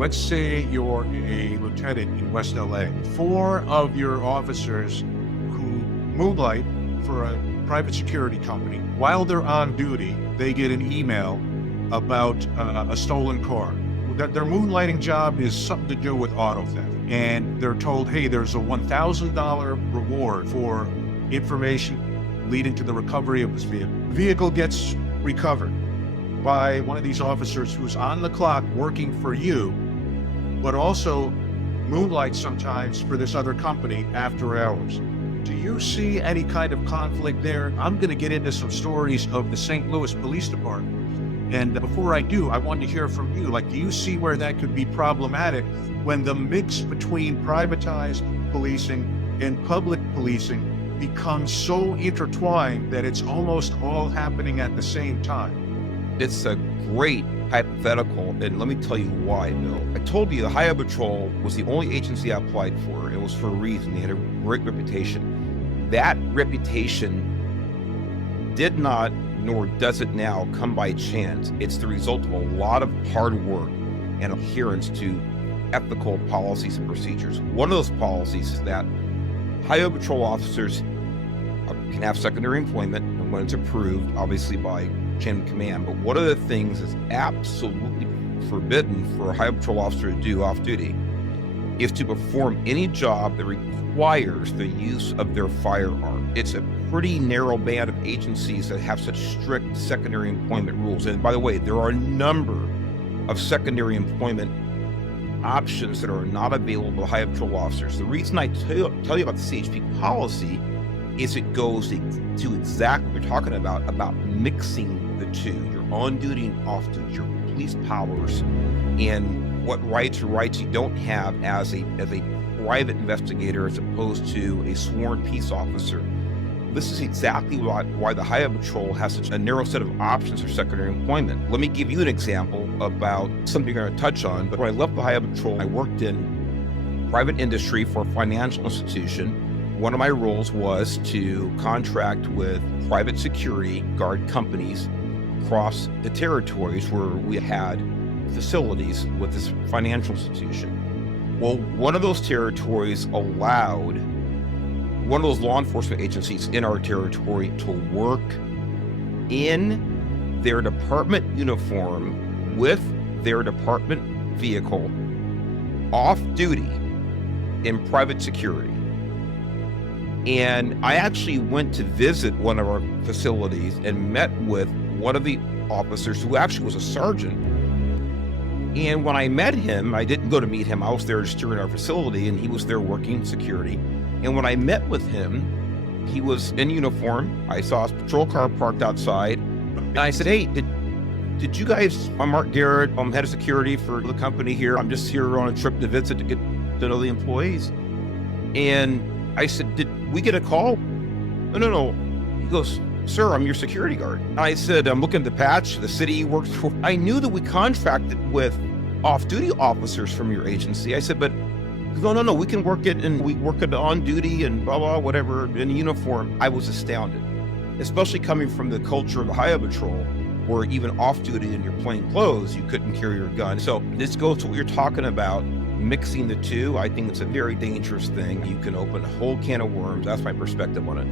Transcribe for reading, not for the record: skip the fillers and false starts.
Let's say you're a lieutenant in West LA. 4 of your officers who moonlight for a private security company, while they're on duty, they get an email about a stolen car. Their moonlighting job is something to do with auto theft. And they're told, hey, there's a $1,000 reward for information leading to the recovery of this vehicle. The vehicle gets recovered by one of these officers who's on the clock working for you, but also moonlights sometimes for this other company after hours. Do you see any kind of conflict there? I'm going to get into some stories of the St. Louis Police Department. And before I do, I want to hear from you. Like, do you see where that could be problematic when the mix between privatized policing and public policing becomes so intertwined that it's almost all happening at the same time? It's a great hypothetical, and let me tell you why, Bill. I told you the Highway Patrol was the only agency I applied for. It was for a reason. They had a great reputation. That reputation did not, nor does it now, come by chance. It's the result of a lot of hard work and adherence to ethical policies and procedures. One of those policies is that Highway Patrol officers can have secondary employment, and when it's approved, obviously by chain of command. But one of the things is absolutely forbidden for a Highway Patrol officer to do off duty is to perform any job that requires the use of their firearm. It's a pretty narrow band of agencies that have such strict secondary employment rules. And by the way, there are a number of secondary employment options that are not available to Highway Patrol officers. The reason I tell you about the CHP policy is it goes to exactly what we're talking about mixing the two, your on duty and off duty, your police powers, and what rights you don't have as a private investigator as opposed to a sworn peace officer. This is exactly why the Highway Patrol has such a narrow set of options for secondary employment. Let me give you an example about something you're going to touch on. But when I left the Highway Patrol, I worked in private industry for a financial institution. One of my roles was to contract with private security guard companies across the territories where we had facilities with this financial institution. Well, one of those territories allowed one of those law enforcement agencies in our territory to work in their department uniform with their department vehicle off duty in private security. And I actually went to visit one of our facilities and met with one of the officers who actually was a sergeant. And when I met him, I didn't go to meet him. I was there just during our facility, and he was there working security. And when I met with him, he was in uniform. I saw his patrol car parked outside. And I said, hey, did you guys, I'm Mark Garrett, I'm head of security for the company here. I'm just here on a trip to visit to get to know the employees. And I said, did we get a call? No. He goes, sir, I'm your security guard. I said, I'm looking at the patch, the city he works for. I knew that we contracted with off-duty officers from your agency. I said, but no, we can work it, and we work it on duty and blah, blah, whatever, in uniform. I was astounded, especially coming from the culture of the Highway Patrol, where even off duty in your plain clothes, you couldn't carry your gun. So this goes to what you're talking about, mixing the two. I think it's a very dangerous thing. You can open a whole can of worms. That's my perspective on it.